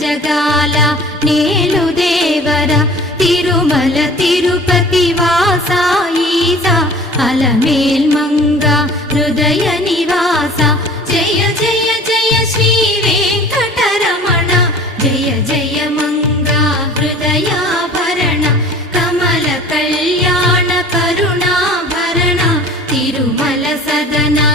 జగాల నేలు దేవర తిరుమల తిరుపతి వాసా ఈసా అలమేల్ మంగ హృదయ నివాస జయ జయ జయ శ్రీ వెంకటరమణ జయ జయ మంగ హృదయాభరణ కమల కళ్యాణ కరుణాభరణ తిరుమల సదనా